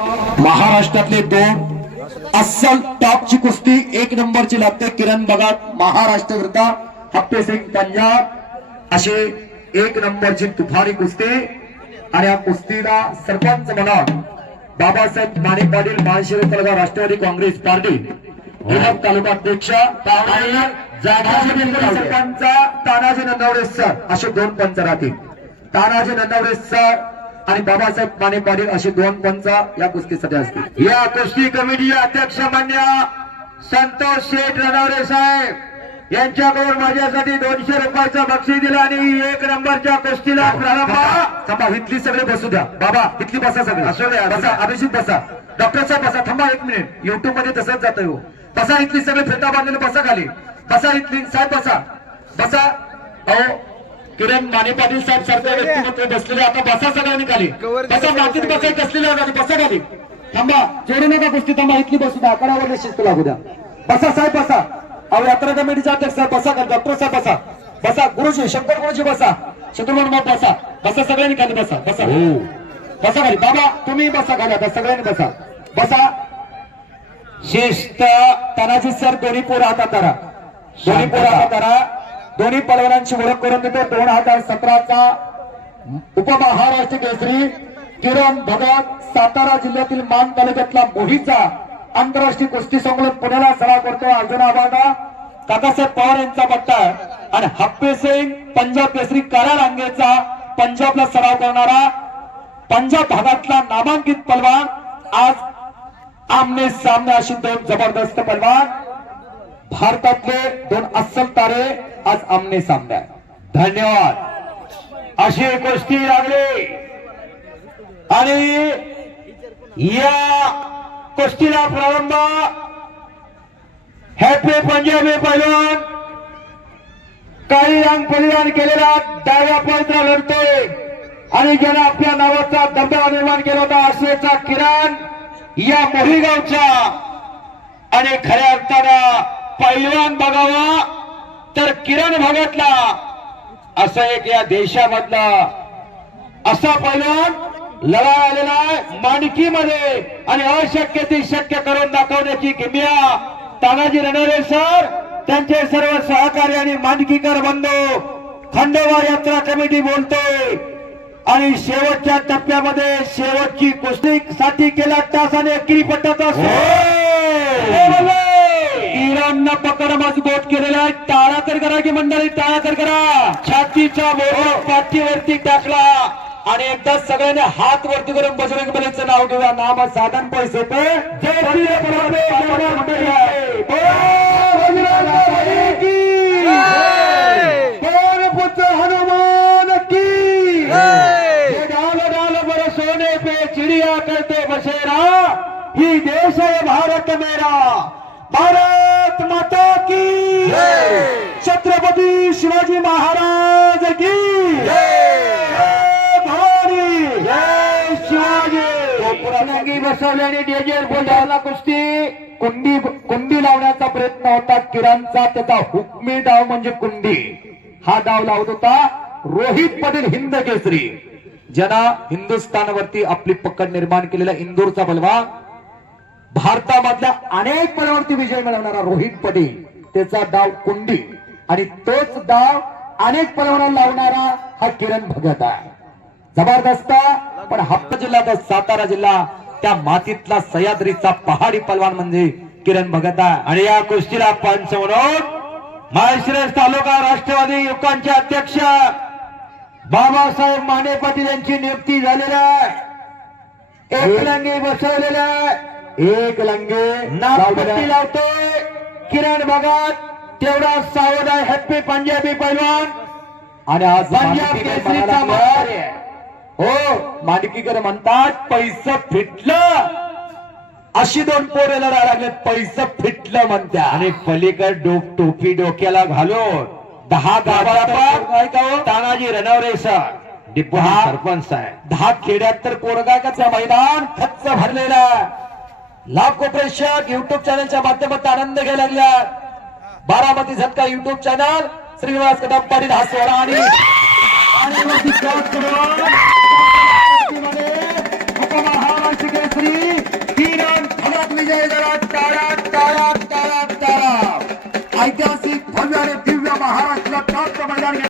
महाराष्ट्रातले दोन अस्सल टॉपची कुस्ती एक नंबरची लागते. किरण बघात महाराष्ट्र विरुद्ध हप्पे सिंग पंजाब. असे एक नंबरची तुफानी कुस्ती. आणि या कुस्तीला सरपंच म्हणा बाबासाहेब माने पाटील माळशिरस तळगाव राष्ट्रवादी काँग्रेस पार्टी विभाग तालुका अध्यक्ष आणि सरपंच तानाजी नंदावडे सर असे दोन पंच राहतील. तानाजी नंदावडे सर आणि बाबासाहेब माने पाटील असे दोन पंच या कुस्तीसाठी असतील. या कुस्ती कमिटी अध्यक्ष मान्य संतोष शेठ रनवरे साहेब. यांच्याकडून माझ्यासाठी दोनशे रुपयाचं बक्षीस दिलं आणि एक नंबरच्या कुस्तीला प्रारंभ. थांबा इथली सगळे बसू द्या. बाबा इथली बसा सगळे. असू द्या, असू बसा. अभिजित बसा. डॉक्टर साहेब बसा थांबा एक मिनिट. युट्यूबमध्ये तसंच जात हो. बसा इथली सगळे फेटा बांधलेले बसा खाली. बसा इथली साहेब बसा. बसा. अहो किरण माने पाटील साहेब सारखे व्यक्तिमत्व बसलेले आता बसा सगळ्यांनी खाली. बसा मातीत बसाय कसलेल्या खाली बसा खाली. थांबा जोडू नका कुस्ती थांबा इथली बसू द्या आकडावर शिस्त लागू द्या. बसा साहेब बसा. अहो यात्रा कमिटीचे अध्यक्ष साहेब बसा खाली. डॉक्टर साहेब बसा. बसा गुरुजी शंकर गुरुजी बसा. शत्रुघ्न बाब बसा. बसा सगळ्यांनी खाली बसा बसा. बसा खाली. बाबा तुम्ही बसा खाली आता सगळ्यांनी बसा. बसा. शिस्त. तानाजी सर दोन्ही पोर हातात धरा. दोन्ही पोर हातात धरा. दोन्ही पलवानांची ओळख करून देतो. दोन हजार सतराचा उपमहाराष्ट्र केसरी किरण भगत सातारा जिल्ह्यातील मान तालुक्यातला मोहीचा आंतरराष्ट्रीय कुस्ती संमेलन पुण्याला सराव करतो. अर्जुन आबादा काकासाहेब पवार यांचा पट्टा आणि हप्पे सिंग पंजाब केसरी कारा रांगेचा पंजाबला सराव करणारा पंजाब भागातला नामांकित पलवान आज आमने सामने अशी दोन जबरदस्त पलवान. भारतातले दोन अस्सल तारे आज आमने सामने धन्यवाद. अशी गोष्टी लागली. आणि या कुस्तीला प्रारंभ हॅपी पंजाबी पैलवान काही रंग परिधान केलेला डाव्या पवित्रा लढतोय. आणि ज्याने आपल्या नावाचा दबदबा निर्माण केला होता आशेचा किरण या मोहीगावच्या आणि खऱ्या अर्थानं पैलवान बघावा. तर किरण भागातला. असं एक या देशामधला असा पैलवान लढा आलेला आहे. मांडकीमध्ये आणि अशक्य ते शक्य करून दाखवण्याची किमिया तानाजी रणरे सर त्यांचे सर्व सहकारी आणि मांडकीकर बंधू खंडोबा यात्रा कमिटी बोलतोय. आणि शेवटच्या टप्प्यामध्ये शेवटची कुस्ती साठी केला तास आणि अकिरी पट्टाचा इराणनं पकड मजबूत केलेला आहे. टाळा तर करा की मंडळी टाळा तर करा छातीचा बोट पाठीवरती टाकला. आणि एकदा सगळ्यांनी हात वरती करून बजरंग बलीचं नाव घेऊया. नाम साधन पैसे पुत्र हनुमान की. डाल डाल बर सोने पे चिड़िया करते बसेरा. ही देश है भारत मेरा. भारत माता की छत्रपती शिवाजी महाराज की भवानी। शिवाजी। बसवल्याने डेजर बोलायला कुस्ती कुंडी कुंडी लावण्याचा प्रयत्न होता. किरणचा त्याचा हुकमी डाव म्हणजे कुंडी. हा डाव लावत होता रोहित पटेल हिंद केसरी. ज्यांना हिंदुस्थानवरती आपली पकड निर्माण केलेला इंदोरचा बलवा भारतामधल्या अनेक पदावरती विजय मिळवणारा रोहित पटेल त्याचा डाव कुंडी. आणि तोच डाव अनेक पदावर लावणारा हा किरण भगत आहे जबरदस्त पण हप्प जिल्हा तर सातारा जिल्हा त्या मातीतला सह्याद्रीचा पहाडी पलवान म्हणजे किरण भगत आहे आणि या कुस्तीला पंच म्हणून माळशिरस तालुका राष्ट्रवादी युवकांचे अध्यक्ष बाबासाहेब माने पाटील यांची नियुक्ती झालेली आहे. एक लंगे बसवलेला आहे. एक लंगे नागपट्टी लावतोय. किरण भगत तेवढा सावध आहे. हॅप्पी पंजाबी पैलवान. आणि आज पंजाब. हो मांडकीकर म्हणतात पैसे फिटलं. अशी दोन पोरे लढा लागले पैसे फिटलं म्हणत्या आणि पलीकड डोक टोपी डोक्याला घालून दहा गावाला हो? तानाजी रणवरे सर डिपो दहा- सरपंच आहे दहा खेड्यात तर कोरगायकाचं मैदान? खच्च भरलेलं आहे. लाखो प्रेक्षक युट्यूब चॅनलच्या माध्यमातून आनंद घ्यायला लागल्या बारामती झटका युट्यूब चॅनल श्रीनिवास कदम पाटील हा सोहळा आणि